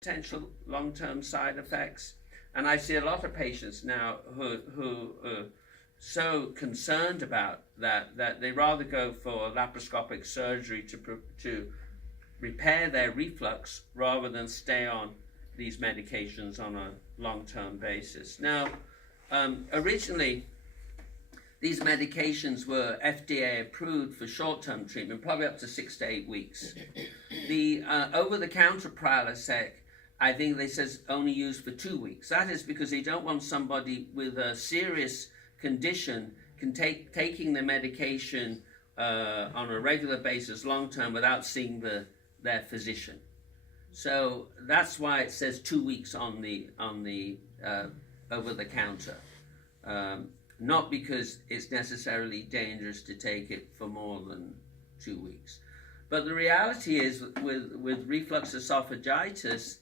potential long-term side effects. And I see a lot of patients now who are so concerned about that they rather go for laparoscopic surgery to repair their reflux rather than stay on these medications on a long-term basis. Now, originally, these medications were FDA approved for short-term treatment, probably up to 6 to 8 weeks. The over-the-counter Prilosec, I think they says only used for 2 weeks. That is because they don't want somebody with a serious condition taking the medication on a regular basis long-term without seeing their physician. So that's why it says 2 weeks on the over-the-counter. Not because it's necessarily dangerous to take it for more than 2 weeks. But the reality is with reflux esophagitis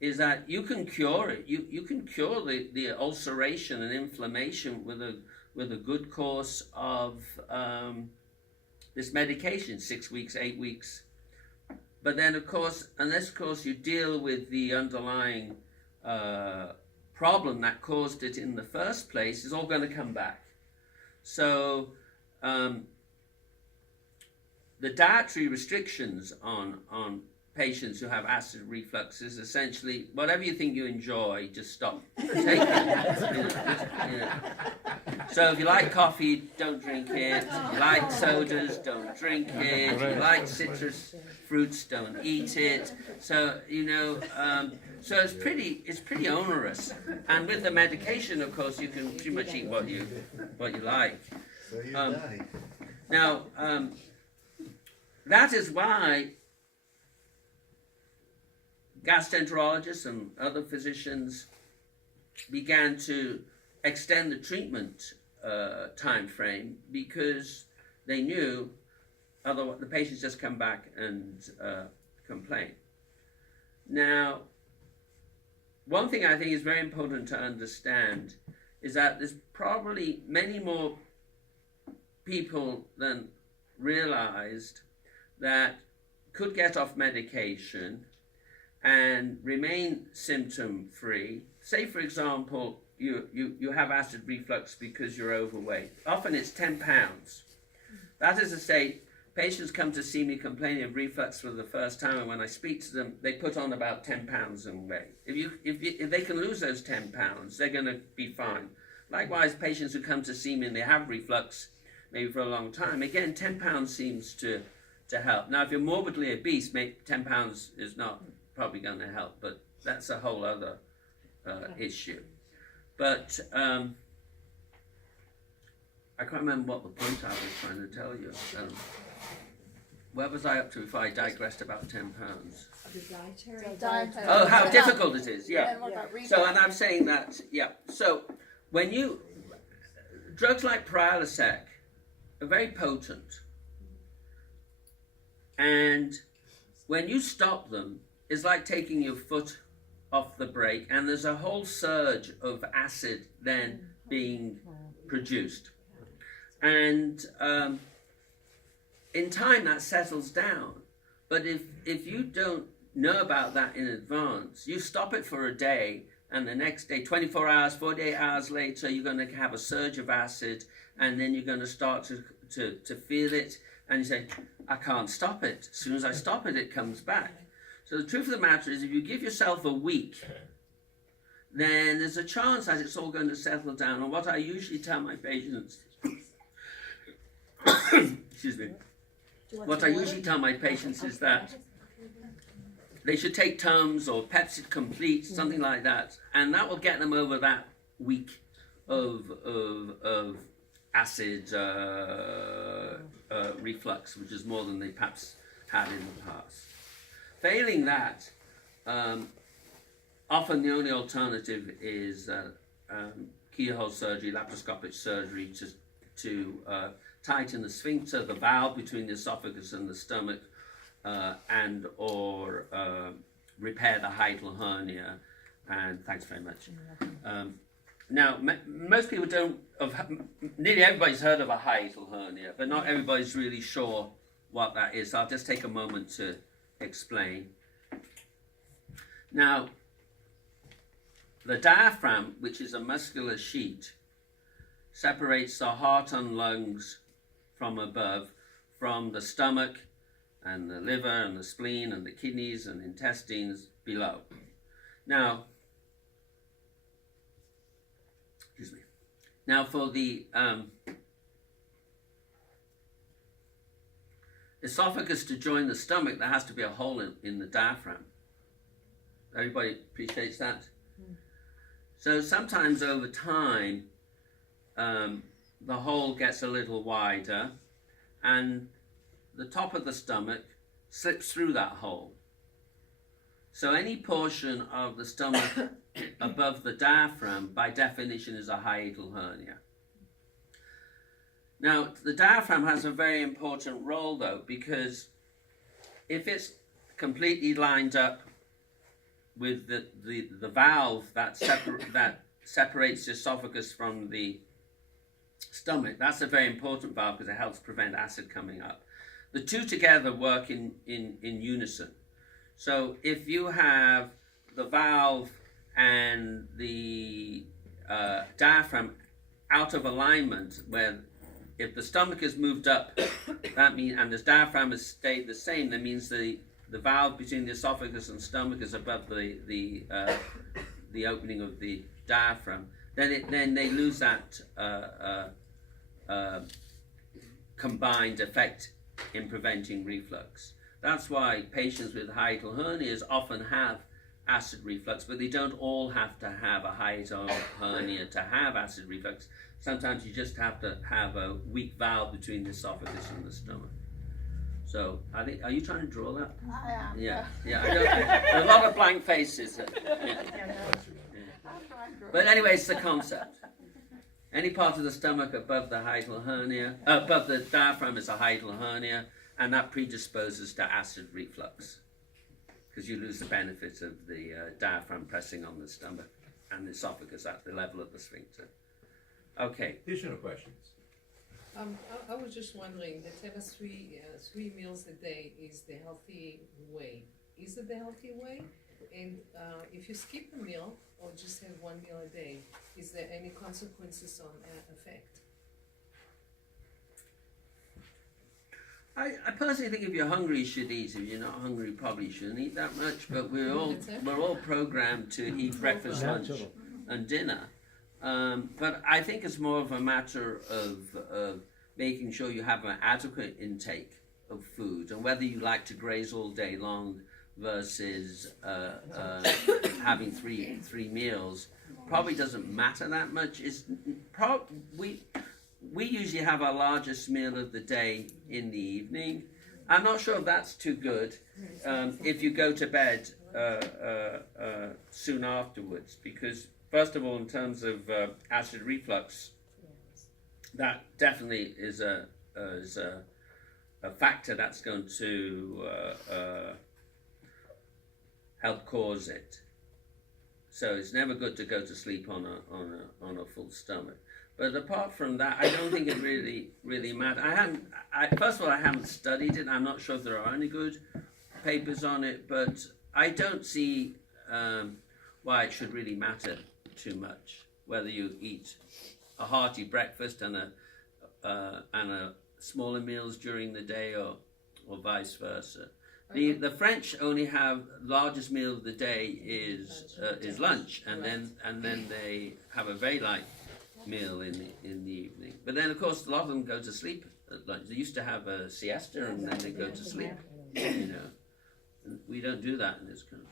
is that you can cure it. You can cure the ulceration and inflammation with a good course of this medication, 6 weeks, 8 weeks. But then, of course, unless, of course, you deal with the underlying problem that caused it in the first place, it's all going to come back. So the dietary restrictions on patients who have acid reflux is essentially whatever you think you enjoy, just stop taking it. So if you like coffee, don't drink it. If you like sodas, don't drink it. If you like citrus fruits, don't eat it. So so it's pretty onerous. And with the medication, of course, you can pretty much eat what you like. So you die. Now, that is why gastroenterologists and other physicians began to extend the treatment time frame, because they knew otherwise the patients just come back and complain. Now, one thing I think is very important to understand is that there's probably many more people than realized that could get off medication and remain symptom-free. Say, for example, you have acid reflux because you're overweight. Often it's 10 pounds. That is to say, patients come to see me complaining of reflux for the first time, and when I speak to them, they put on about 10 pounds in weight. If they can lose those 10 pounds, they're going to be fine. Likewise, patients who come to see me and they have reflux, maybe for a long time, again, 10 pounds seems to help. Now, if you're morbidly obese, maybe 10 pounds is not probably going to help, but that's a whole other issue. But I can't remember what the point I was trying to tell you. Where was I up to if I digressed about 10 pounds? Dietary. Oh, how difficult it is, yeah. And what about So, and I'm saying that, yeah. So, when drugs like Prilosec are very potent. And when you stop them, it's like taking your foot off the brake, and there's a whole surge of acid then being produced. And in time that settles down. But if you don't know about that in advance, you stop it for a day, and the next day, 24 hours, 48 hours later, you're going to have a surge of acid, and then you're going to start to feel it, and you say, I can't stop it. As soon as I stop it, it comes back. So the truth of the matter is, if you give yourself a week, then there's a chance that it's all going to settle down. And what I usually tell my patients, excuse me, what I usually tell my patients is that they should take Tums or Pepsid Complete, something like that, and that will get them over that week of acid reflux, which is more than they perhaps had in the past. Failing that, often the only alternative is keyhole surgery, laparoscopic surgery to tighten the sphincter, the valve between the esophagus and the stomach, and or repair the hiatal hernia. And thanks very much. Now, most people nearly everybody's heard of a hiatal hernia, but not everybody's really sure what that is. So I'll just take a moment to explain. Now, the diaphragm, which is a muscular sheet, separates the heart and lungs from above from the stomach and the liver and the spleen and the kidneys and intestines below. Now, excuse me. Now for the esophagus to join the stomach, there has to be a hole in the diaphragm. Everybody appreciates that? So sometimes over time, the hole gets a little wider and the top of the stomach slips through that hole. So any portion of the stomach above the diaphragm, by definition, is a hiatal hernia. Now, the diaphragm has a very important role, though, because if it's completely lined up with the valve that separates the esophagus from the stomach, that's a very important valve because it helps prevent acid coming up. The two together work in unison. So if you have the valve and the diaphragm out of alignment, where if the stomach is moved up, that means, and the diaphragm has stayed the same, that means the valve between the esophagus and stomach is above the opening of the diaphragm. Then they lose that combined effect in preventing reflux. That's why patients with hiatal hernias often have acid reflux, but they don't all have to have a hiatal hernia to have acid reflux. Sometimes you just have to have a weak valve between the esophagus and the stomach. So, I think, are you trying to draw that? Yeah. I know, a lot of blank faces. Yeah. But anyway, it's the concept. Any part of the stomach above the hiatal hernia, above the diaphragm is a hiatal hernia, and that predisposes to acid reflux because you lose the benefit of the diaphragm pressing on the stomach and the esophagus at the level of the sphincter. Okay. Additional questions? I was just wondering, that have three meals a day is the healthy way. Is it the healthy way? And if you skip a meal or just have one meal a day, is there any consequences on effect? I personally think if you're hungry, you should eat. If you're not hungry, you probably shouldn't eat that much. But we're all programmed to eat breakfast, lunch, and dinner. But I think it's more of a matter of making sure you have an adequate intake of food, and whether you like to graze all day long versus having three meals probably doesn't matter that much. We usually have our largest meal of the day in the evening. I'm not sure if that's too good if you go to bed soon afterwards, because first of all, in terms of acid reflux, that definitely is a factor that's going to help cause it. So it's never good to go to sleep on a full stomach. But apart from that, I don't think it really matters. First of all, I haven't studied it. I'm not sure if there are any good papers on it, but I don't see why it should really matter too much whether you eat a hearty breakfast and a smaller meals during the day or vice versa. The French only have largest meal of the day is lunch, and then they have a very light meal in the evening. But then of course a lot of them go to sleep at lunch. They used to have a siesta and then they go to sleep. And we don't do that in this country.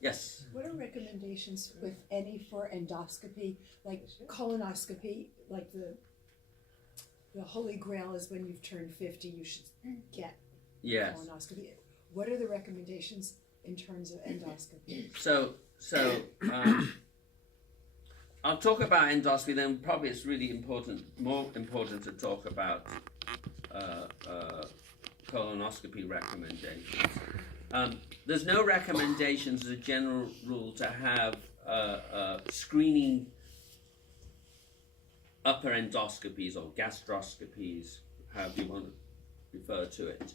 Yes. What are recommendations, if any, for endoscopy, like colonoscopy? Like the holy grail is when you've turned 50, you should get colonoscopy. What are the recommendations in terms of endoscopy? So I'll talk about endoscopy. Then probably it's really more important to talk about colonoscopy recommendations. There's no recommendations as a general rule to have screening upper endoscopies or gastroscopies, however you want to refer to it.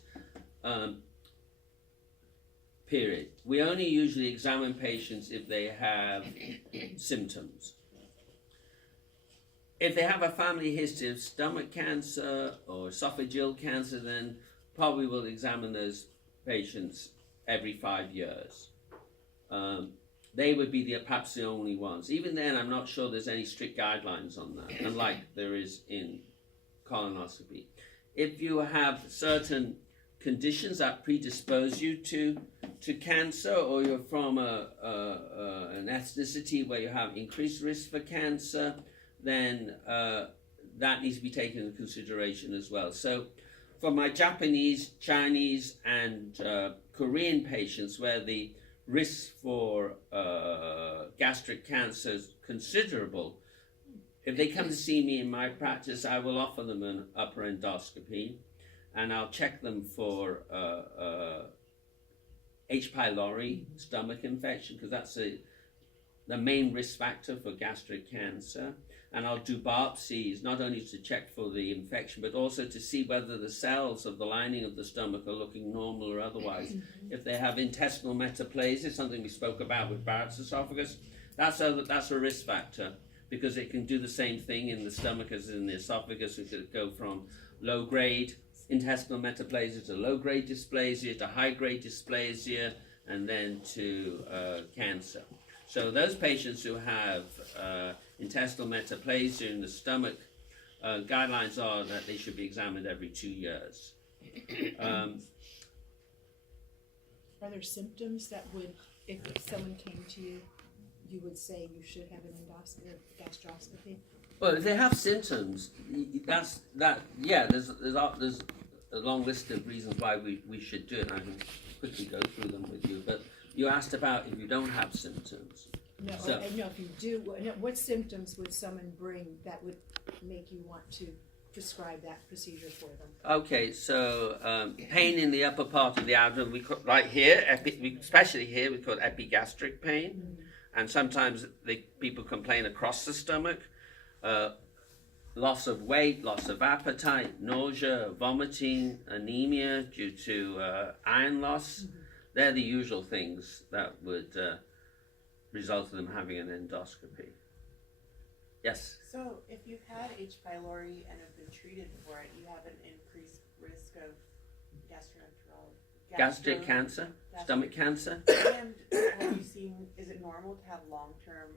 period. We only usually examine patients if they have symptoms. If they have a family history of stomach cancer or esophageal cancer, then probably we'll examine those patients every 5 years. They would be perhaps the only ones. Even then, I'm not sure there's any strict guidelines on that, unlike there is in colonoscopy. If you have certain conditions that predispose you to cancer, or you're from an ethnicity where you have increased risk for cancer, then that needs to be taken into consideration as well. So for my Japanese, Chinese, and Korean patients where the risk for gastric cancer is considerable, if they come to see me in my practice, I will offer them an upper endoscopy, and I'll check them for H. pylori stomach infection, because that's the main risk factor for gastric cancer. And I'll do biopsies, not only to check for the infection, but also to see whether the cells of the lining of the stomach are looking normal or otherwise. If they have intestinal metaplasia, something we spoke about with Barrett's esophagus, that's a risk factor, because it can do the same thing in the stomach as in the esophagus. It could go from low-grade intestinal metaplasia to low-grade dysplasia to high-grade dysplasia, and then to cancer. So those patients who have intestinal metaplasia in the stomach, guidelines are that they should be examined every 2 years. Are there symptoms that would, if someone came to you, you would say you should have an endoscopy or gastroscopy? Well, if they have symptoms, there's a long list of reasons why we should do it. I can quickly go through them with you, but you asked about if you don't have symptoms. No, no, if you do, what symptoms would someone bring that would make you want to prescribe that procedure for them? Okay, so pain in the upper part of the abdomen, right here, especially here, we call it epigastric pain. And sometimes people complain across the stomach. Loss of weight, loss of appetite, nausea, vomiting, anemia due to iron loss. They're the usual things that would result in them having an endoscopy. Yes? So if you've had H. pylori and have been treated for it, you have an increased risk of Gastric cancer, stomach cancer. And have you seen, is it normal to have long-term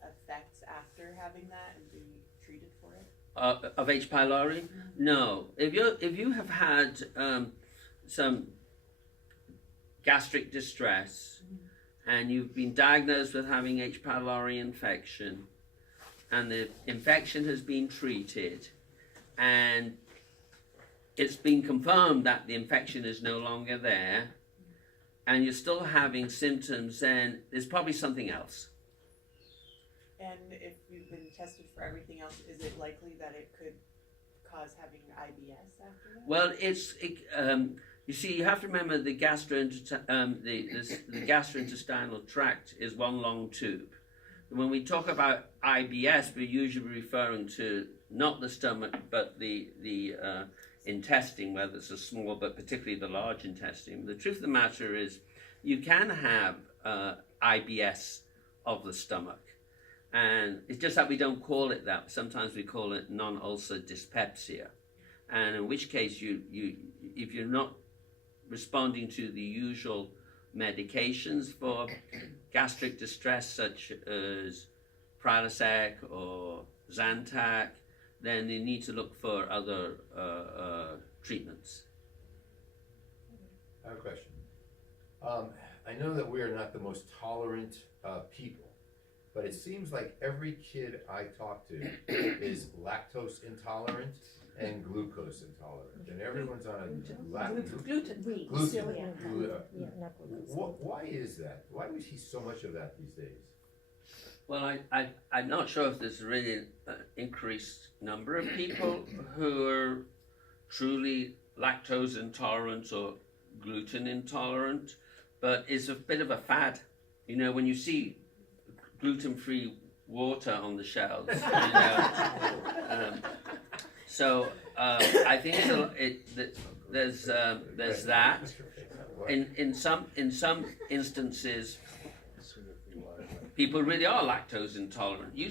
effects after having that and be treated for it? Of H. pylori? No. If you have had some gastric distress and you've been diagnosed with having H. pylori infection, and the infection has been treated, and it's been confirmed that the infection is no longer there, and you're still having symptoms, then there's probably something else. And if you've been tested for everything else, is it likely that it could cause having IBS after that? Well, you see, you have to remember the gastrointestinal tract is one long tube. When we talk about IBS, we're usually referring to not the stomach, but the intestine, whether it's a small, but particularly the large intestine. The truth of the matter is, you can have IBS of the stomach. And it's just that we don't call it that. Sometimes we call it non-ulcer dyspepsia. And in which case, if you're not responding to the usual medications for gastric distress, such as Prilosec or Zantac, then you need to look for other treatments. I have a question. I know that we are not the most tolerant people, but it seems like every kid I talk to is lactose intolerant and glucose intolerant, and everyone's on a Gluten. Why is that? Why do we see so much of that these days? Well, I'm not sure if there's really an increased number of people who are truly lactose intolerant or gluten intolerant, but it's a bit of a fad. You know, when you see gluten-free water on the shelves, you know. So I think there's that. in some instances, people really are lactose intolerant. You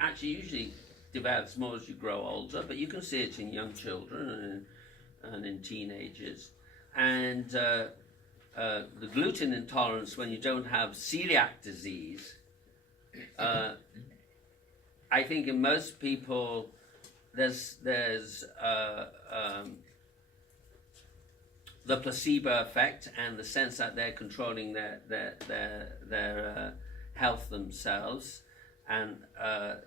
actually usually develops more as you grow older, but you can see it in young children and in teenagers. And the gluten intolerance, when you don't have celiac disease, I think in most people there's the placebo effect and the sense that they're controlling their health themselves, and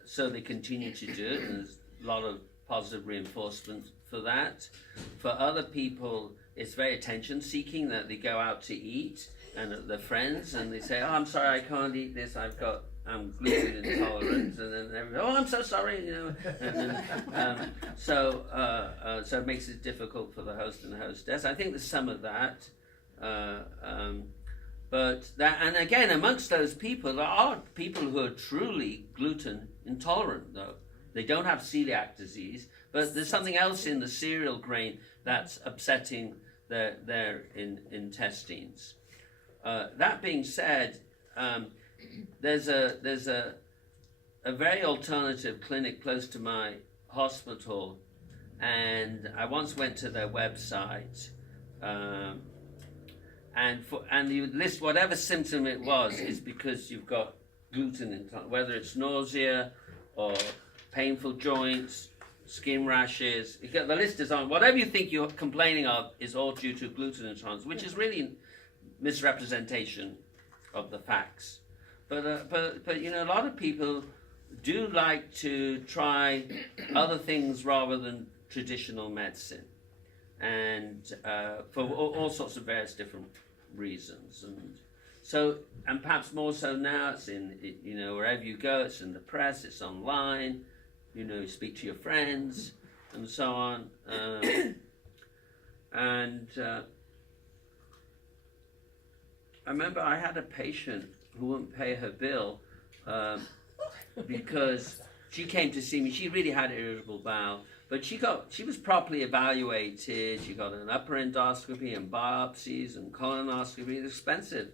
so they continue to do it, and there's a lot of positive reinforcement for that. For other people, it's very attention seeking, that they go out to eat and their friends and they say, oh, I'm sorry, I can't eat this, I'm gluten intolerant, and then everybody, oh, I'm so sorry, you know. And then, so it makes it difficult for the host and the hostess. I think there's some of that, but that, and again, amongst those people, there are people who are truly gluten intolerant, though. They don't have celiac disease, but there's something else in the cereal grain that's upsetting their intestines. That being said, there's a very alternative clinic close to my hospital, and I once went to their website, and you list whatever symptom it was is because you've got gluten intolerance, whether it's nausea or painful joints, skin rashes. The list is on. Whatever you think you're complaining of is all due to gluten intolerance, which is really misrepresentation of the facts. But you know, a lot of people do like to try other things rather than traditional medicine, and for all sorts of various different reasons. And so, and perhaps more so now, it's you know, wherever you go, it's in the press, it's online. You know, you speak to your friends and so on. I remember I had a patient who wouldn't pay her bill because she came to see me. She really had irritable bowel, but she was properly evaluated. She got an upper endoscopy and biopsies and colonoscopy. It's expensive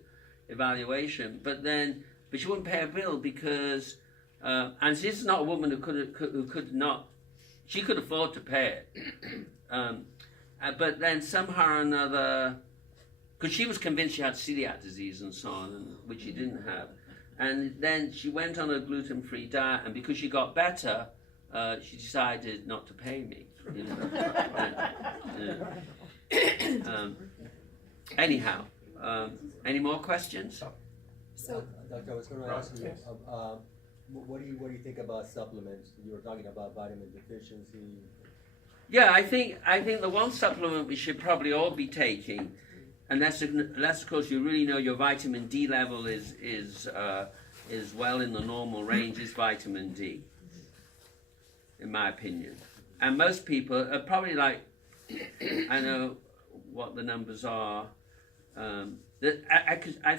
evaluation, but she wouldn't pay her bill because, and she's not a woman who could not. She could afford to pay it, but then somehow or another, because she was convinced she had celiac disease and so on, which she didn't have. And then she went on a gluten-free diet, and because she got better, she decided not to pay me. You know? Anyhow, any more questions? So, Doctor, I was going to ask you, what do you think about supplements? You were talking about vitamin deficiency. Yeah, I think the one supplement we should probably all be taking, unless of course you really know your vitamin D level is well in the normal range, is vitamin D, in my opinion. And most people are probably like, I know what the numbers are. I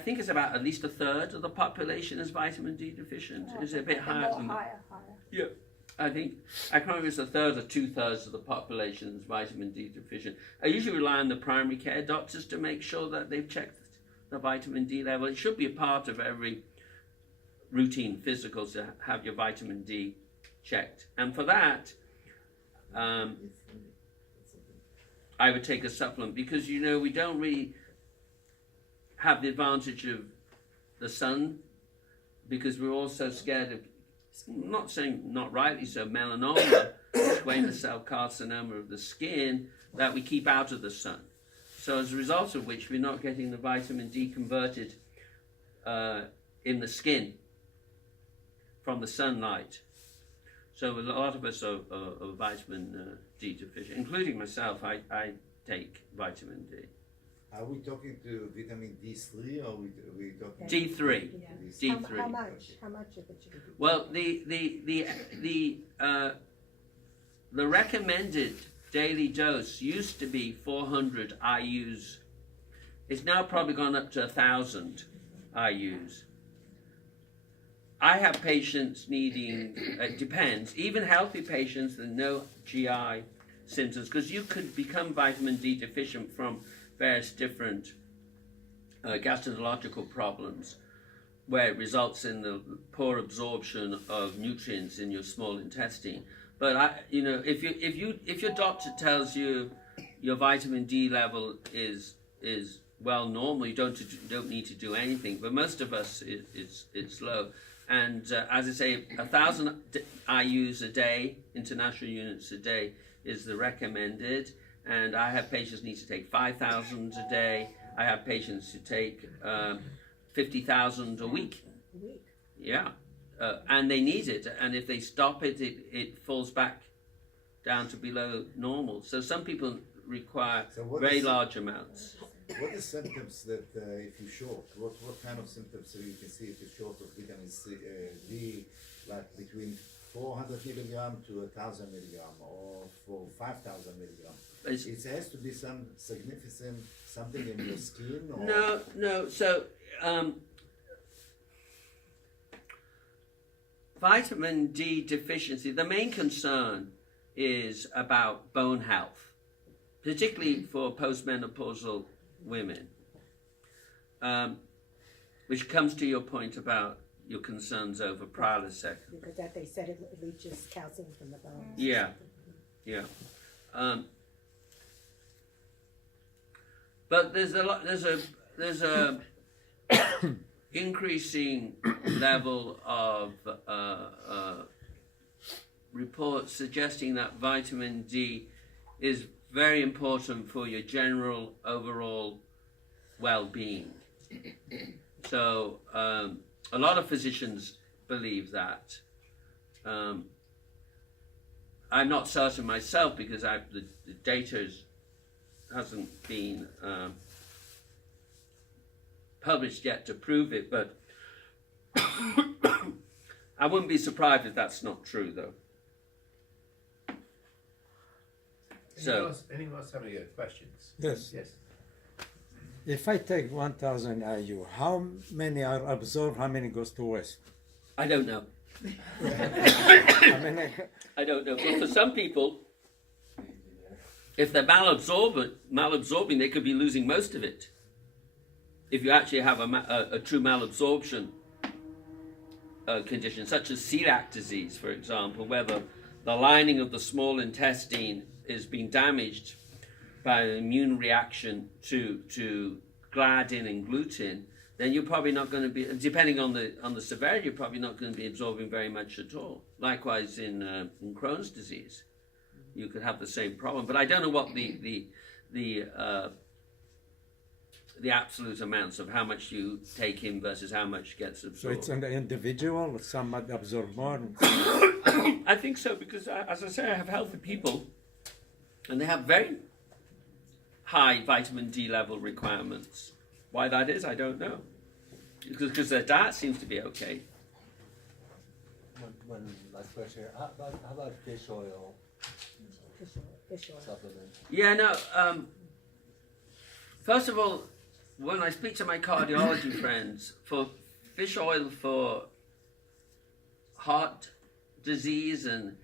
think it's about at least a third of the population is vitamin D deficient. Is it a bit higher than that? Higher. Yeah. I can't remember if it's a third or 2/3 of the population is vitamin D deficient. I usually rely on the primary care doctors to make sure that they've checked the vitamin D level. It should be a part of every routine physical to have your vitamin D checked. And for that, I would take a supplement because, you know, we don't really have the advantage of the sun because we're all so scared of, I'm not saying not rightly so, melanoma, squamous cell carcinoma of the skin, that we keep out of the sun. So as a result of which, we're not getting the vitamin D converted in the skin from the sunlight. So a lot of us are vitamin D deficient, including myself. I take vitamin D. Are we talking to vitamin D3 or we talking D3. yeah. D3. How much? How much of it should we do? Well, the recommended daily dose used to be 400 IUs. It's now probably gone up to 1,000 IUs. I have patients needing, it depends, even healthy patients with no GI symptoms, because you could become vitamin D deficient from various different gastroenterological problems, where it results in the poor absorption of nutrients in your small intestine. But if your doctor tells you your vitamin D level is well normal, you don't need to do anything. But most of us it's low, and as I say, 1,000 IUs a day, international units a day, is the recommended. And I have patients need to take 5,000 a day. I have patients who take 50,000 a week. Yeah, and they need it. And if they stop it, it falls back down to below normal. So some people require very large amounts. What are symptoms that if you're short? What kind of symptoms so you can see if you're short of vitamin D, like between 400 milligram to 1,000 milligram, or for 5,000 milligram? It has to be some significant something in your skin. Or? No. So vitamin D deficiency. The main concern is about bone health, particularly for postmenopausal women, which comes to your point about your concerns over Prilosec. Because that they said it leaches calcium from the bones. Yeah. But there's a increasing level of reports suggesting that vitamin D is very important for your general overall well-being. So a lot of physicians believe that. I'm not certain myself because the data hasn't been published yet to prove it, but I wouldn't be surprised if that's not true, though. Anyone else have any questions? Yes. Yes. If I take 1,000 IU, how many are absorbed? How many goes to waste? I don't know. I mean, I don't know. But for some people, if they're malabsorbing, they could be losing most of it. If you actually have a true malabsorption condition, such as celiac disease, for example, where the lining of the small intestine is being damaged by an immune reaction to gliadin and gluten, then you're probably not going to be, depending on the severity, you're probably not going to be absorbing very much at all. Likewise in Crohn's disease, you could have the same problem. But I don't know what the absolute amounts of how much you take in versus how much gets absorbed. so it's an individual. Some might absorb more. I think so because, as I say, I have healthy people, and they have very high vitamin D level requirements. Why that is, I don't know. Because their diet seems to be okay. One last question here. How about fish oil Fish oil. supplement? Yeah, no. First of all, when I speak to my cardiology friends, for fish oil for heart disease and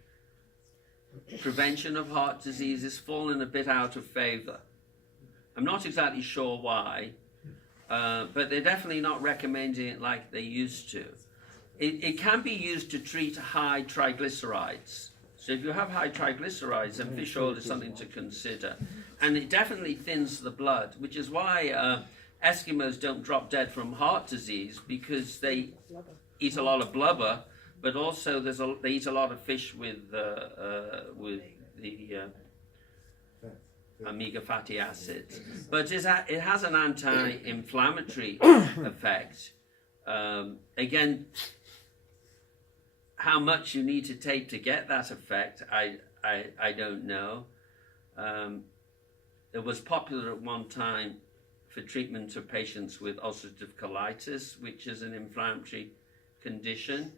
prevention of heart disease has fallen a bit out of favor. I'm not exactly sure why, but they're definitely not recommending it like they used to. It can be used to treat high triglycerides. So if you have high triglycerides, then fish oil is something to consider. And it definitely thins the blood, which is why Eskimos don't drop dead from heart disease, because they eat a lot of blubber, but also they eat a lot of fish with the omega fatty acids. But it has an anti-inflammatory effect. Again, how much you need to take to get that effect, I don't know. It was popular at one time for treatment of patients with ulcerative colitis, which is an inflammatory condition.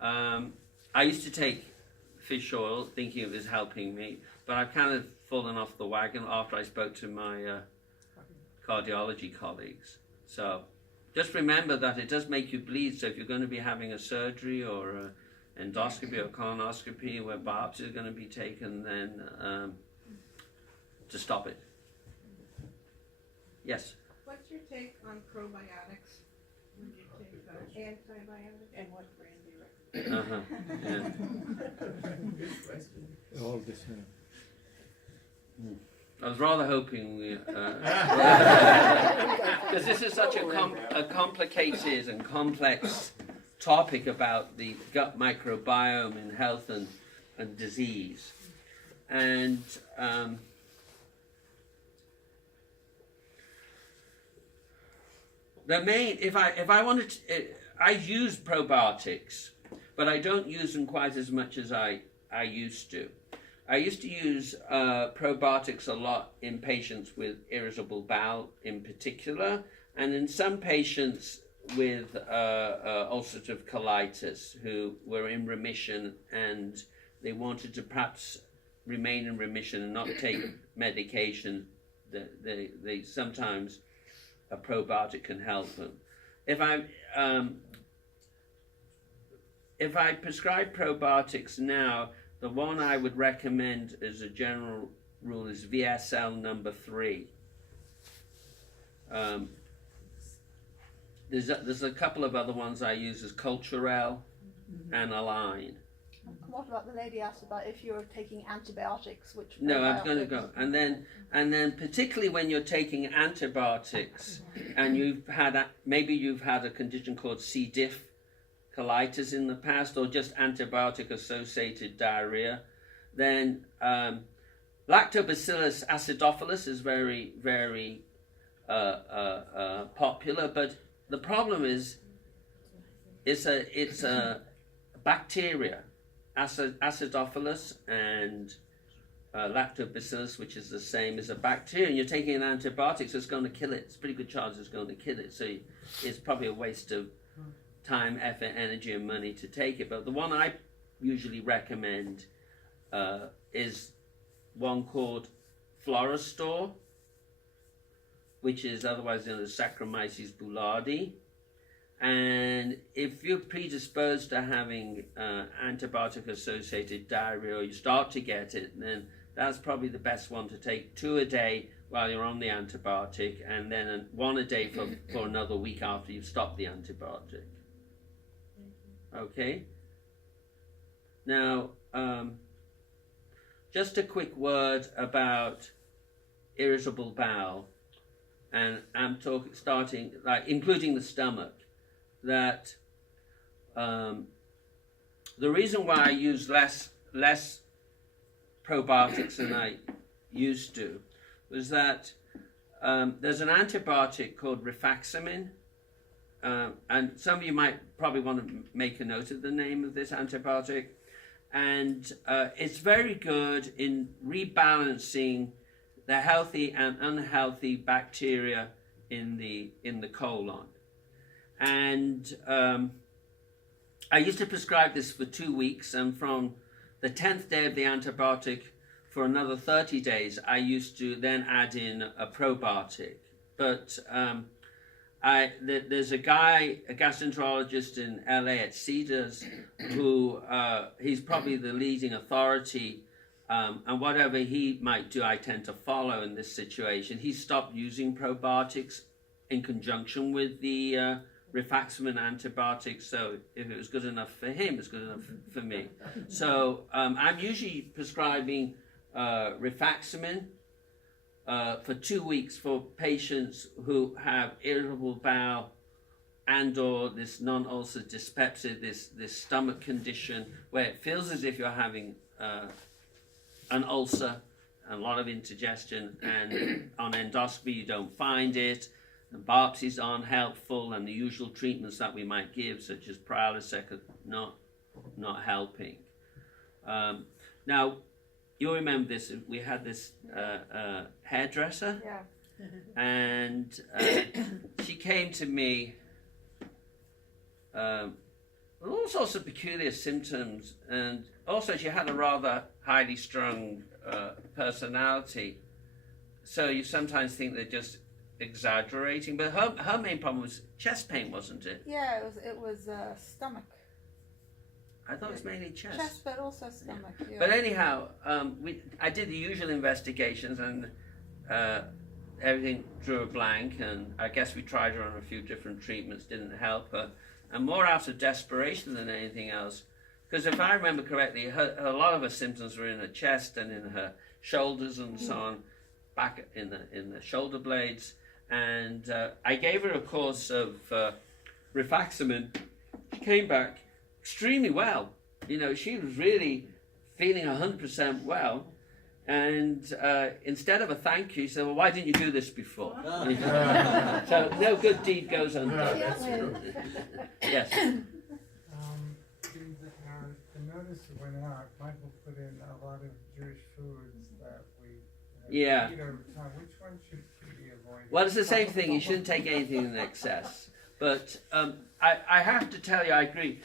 I used to take fish oil thinking it was helping me, but I've kind of fallen off the wagon after I spoke to my cardiology colleagues. So just remember that it does make you bleed, so if you're going to be having a surgery or an endoscopy or colonoscopy where biopsies are going to be taken, then to stop it. Yes? What's your take on probiotics? When you take antibiotics? And what brand do you recommend? Good question. All the same. I was rather hoping we, because this is such a complicated and complex topic about the gut microbiome in health and disease, and the main, if I wanted to, I use probiotics, but I don't use them quite as much as I used to. I used to use probiotics a lot in patients with irritable bowel in particular, and in some patients with ulcerative colitis who were in remission and they wanted to perhaps remain in remission and not take medication. They sometimes a probiotic can help them. If I prescribe probiotics now, the one I would recommend as a general rule is VSL number 3. There's a couple of other ones I use as Culturel and Align. What about the lady asked about if you're taking antibiotics, which No, I'm going to go. And then particularly when you're taking antibiotics and maybe you've had a condition called C. diff colitis in the past, or just antibiotic associated diarrhea, then Lactobacillus acidophilus is very, very popular, but the problem is it's a bacteria, acidophilus, and lactobacillus, which is the same as a bacteria, and you're taking an antibiotic, so it's going to kill it. It's a pretty good chance it's going to kill it, so it's probably a waste of time, effort, energy, and money to take it. But the one I usually recommend is one called Florastor, which is otherwise known as Saccharomyces boulardii. And if you're predisposed to having antibiotic-associated diarrhea, or you start to get it, then that's probably the best one to take 2 a day while you're on the antibiotic, and then 1 a day for another week after you've stopped the antibiotic. Okay? Now, just a quick word about irritable bowel, and I'm starting, like, including the stomach, that the reason why I use less probiotics than I used to was that there's an antibiotic called rifaximin, and some of you might probably want to make a note of the name of this antibiotic, and it's very good in rebalancing the healthy and unhealthy bacteria in the colon. And I used to prescribe this for 2 weeks, and from the 10th day of the antibiotic for another 30 days, I used to then add in a probiotic. But there's a guy, a gastroenterologist in LA at Cedars, who he's probably the leading authority, and whatever he might do, I tend to follow in this situation. He stopped using probiotics in conjunction with the rifaximin antibiotics, so if it was good enough for him, it's good enough for me. So I'm usually prescribing rifaximin for 2 weeks for patients who have irritable bowel and or this non-ulcer dyspepsia, this stomach condition where it feels as if you're having an ulcer, a lot of indigestion, and on endoscopy you don't find it. The biopsies aren't helpful, and the usual treatments that we might give, such as Prilosec, are not helping. Now, you'll remember this. We had this hairdresser, and she came to me with all sorts of peculiar symptoms, and also she had a rather highly strung personality. So you sometimes think they're just exaggerating, but her main problem was chest pain, wasn't it? Yeah, it was stomach. I thought it was mainly chest. Chest, but also stomach. Yeah. But anyhow, I did the usual investigations, and everything drew a blank, and I guess we tried her on a few different treatments, didn't help her, and more out of desperation than anything else. Because if I remember correctly, a lot of her symptoms were in her chest and in her shoulders and so on, back in the shoulder blades. And I gave her a course of rifaximin. She came back extremely well. You know, she was really feeling 100% well. And instead of a thank you, she said, well, why didn't you do this before? So no good deed goes undone. Yeah, that's true. Yes. The notice went out. Michael put in a lot of Jewish foods that we Yeah. eat over time. Which one should we avoid? Well, it's the same thing. You shouldn't take anything in excess. But I have to tell you, I agree.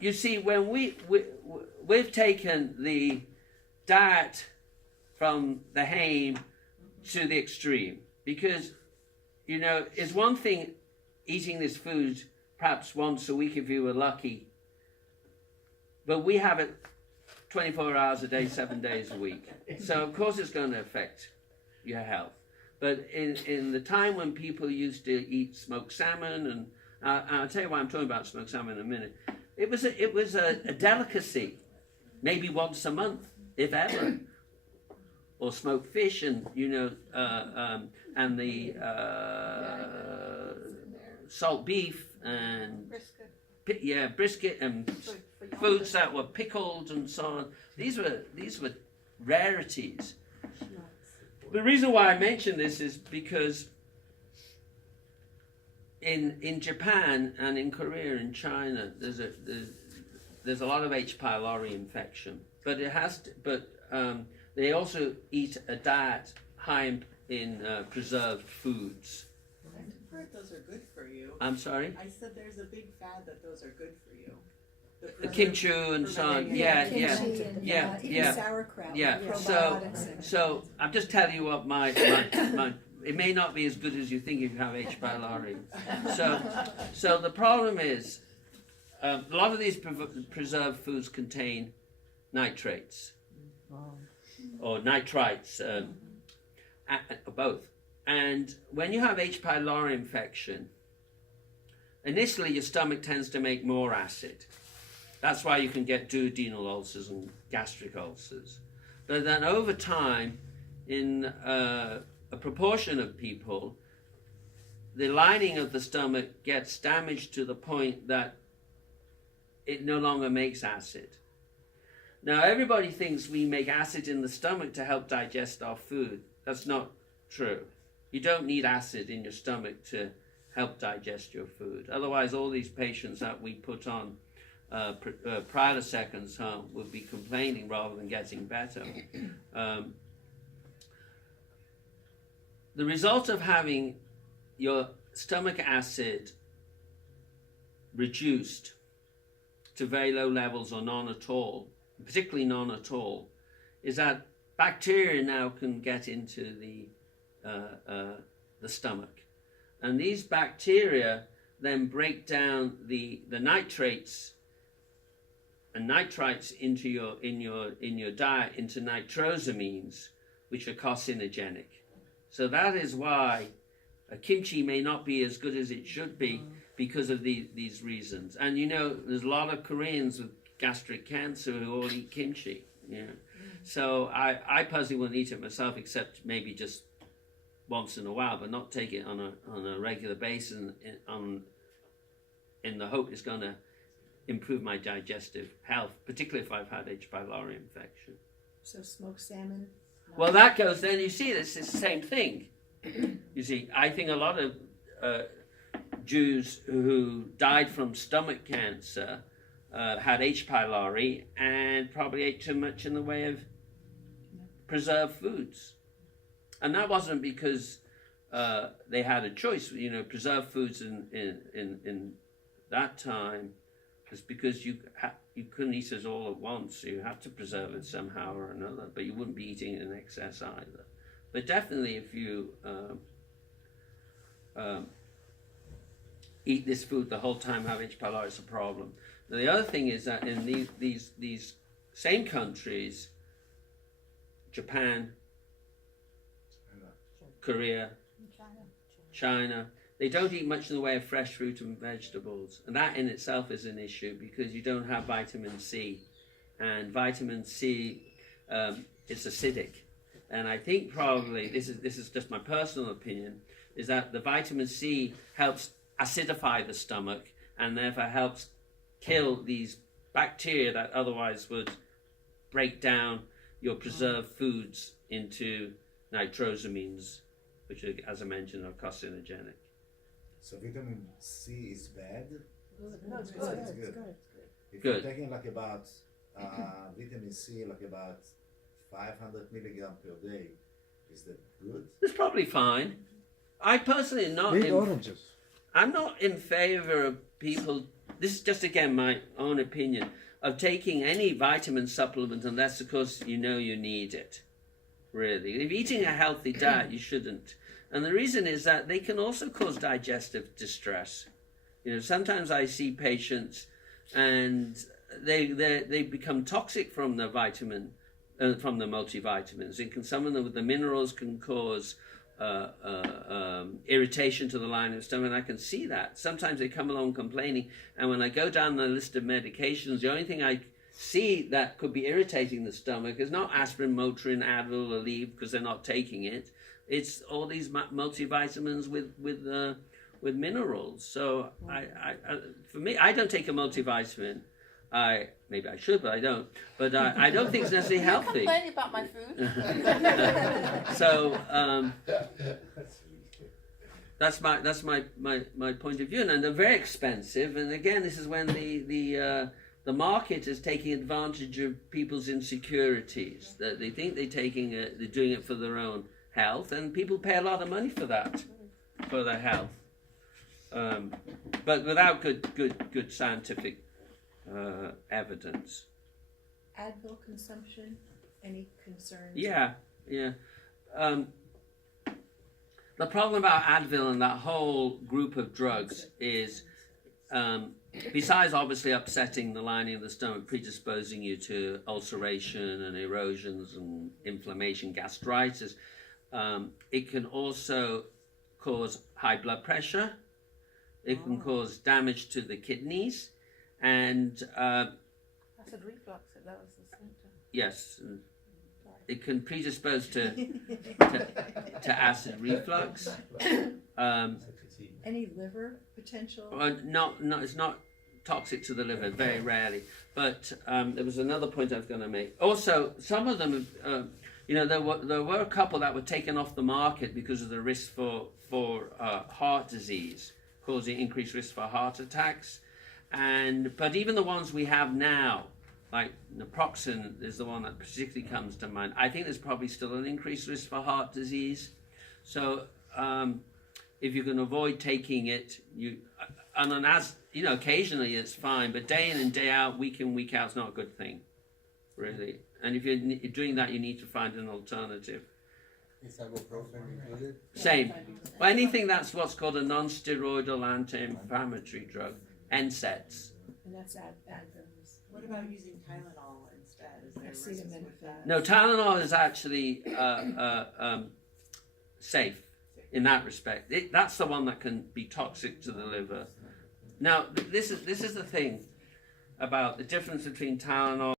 You see, when we've taken the diet from the Haim to the extreme, because, you know, it's one thing eating this food perhaps once a week if you were lucky, but we have it 24 hours a day, 7 days a week. So of course it's going to affect your health. But in the time when people used to eat smoked salmon, and I'll tell you why I'm talking about smoked salmon in a minute, it was a delicacy, maybe once a month, if ever. Or smoked fish, and you know, and the salt beef and brisket and foods that were pickled and so on. These were rarities. The reason why I mention this is because in Japan and in Korea and China, there's a lot of H. pylori infection, but they also eat a diet high in preserved foods. I've heard those are good for you. I'm sorry? I said there's a big fad that those are good for you. The kimchi and so on. Yeah. Even sauerkraut. Yeah. So I'm just telling you what my it may not be as good as you think if you have H. pylori. So the problem is a lot of these preserved foods contain nitrates or nitrites, both. And when you have H. pylori infection, initially your stomach tends to make more acid. That's why you can get duodenal ulcers and gastric ulcers. But then over time, in a proportion of people, the lining of the stomach gets damaged to the point that it no longer makes acid. Now, everybody thinks we make acid in the stomach to help digest our food. That's not true. You don't need acid in your stomach to help digest your food. Otherwise, all these patients that we put on prior to seconds home would be complaining rather than getting better. The result of having your stomach acid reduced to very low levels or none at all, particularly none at all, is that bacteria now can get into the stomach, and these bacteria then break down the nitrates and nitrites into your diet into nitrosamines, which are carcinogenic. So that is why a kimchi may not be as good as it should be because of these reasons. And you know, there's a lot of Koreans with gastric cancer who all eat kimchi. Yeah. So I personally wouldn't eat it myself, except maybe just once in a while, but not take it on a regular basis in the hope it's going to improve my digestive health, particularly if I've had H. pylori infection. So smoked salmon? Well, that goes, then you see this is the same thing. You see, I think a lot of Jews who died from stomach cancer had H. pylori and probably ate too much in the way of preserved foods. And that wasn't because they had a choice. You know, preserved foods in that time was because you couldn't eat it all at once. So you had to preserve it somehow or another, but you wouldn't be eating it in excess either. But definitely if you eat this food the whole time, have H. pylori, it's a problem. Now, the other thing is that in these same countries, Japan, Korea, China. They don't eat much in the way of fresh fruit and vegetables, and that in itself is an issue because you don't have vitamin C, and vitamin C is acidic, and I think probably this is just my personal opinion, is that the vitamin C helps acidify the stomach and therefore helps kill these bacteria that otherwise would break down your preserved foods into nitrosamines, which are, as I mentioned, are carcinogenic. So vitamin C is bad? No, it's It's good. good. If Good. you're taking like about vitamin C, like about 500 milligram per day, is that good? It's probably fine. I personally am not Eat in, oranges. I'm not in favor of people, this is just again my own opinion, of taking any vitamin supplement unless of course you know you need it. Really. If you're eating a healthy diet, you shouldn't. And the reason is that they can also cause digestive distress. You know, sometimes I see patients and they become toxic from the vitamin, from the multivitamins. Some of them, the minerals can cause irritation to the lining of the stomach, and I can see that. Sometimes they come along complaining, and when I go down the list of medications, the only thing I see that could be irritating the stomach is not aspirin, Motrin, Advil, Aleve, because they're not taking it. It's all these multivitamins with minerals. So for me, I don't take a multivitamin. Maybe I should, but I don't. But I don't think it's necessarily healthy. You complain about my food. So that's my point of view, and they're very expensive. And again, this is when the market is taking advantage of people's insecurities. That they think they're doing it for their own health, and people pay a lot of money for that, for their health. But without good scientific evidence. Advil consumption, any concerns? Yeah. The problem about Advil and that whole group of drugs is, besides obviously upsetting the lining of the stomach, predisposing you to ulceration and erosions and inflammation, gastritis, it can also cause high blood pressure. It can cause damage to the kidneys, and Acid reflux, that was the symptom. yes, it can predispose to acid reflux. Any liver potential? No, it's not toxic to the liver, very rarely. But there was another point I was going to make. Also, some of them, there were a couple that were taken off the market because of the risk for heart disease, causing increased risk for heart attacks. But even the ones we have now, like naproxen is the one that particularly comes to mind. I think there's probably still an increased risk for heart disease. So if you can avoid taking it, occasionally it's fine, but day in and day out, week in, week out, is not a good thing, really. And if you're doing that, you need to find an alternative. Is ibuprofen included? Same. Well, anything that's what's called a non-steroidal anti-inflammatory drug, NSAIDs. And that's Advil. What about using Tylenol instead? Is there risks with that? No, Tylenol is actually safe in that respect. That's the one that can be toxic to the liver. Now, this is the thing about the difference between Tylenol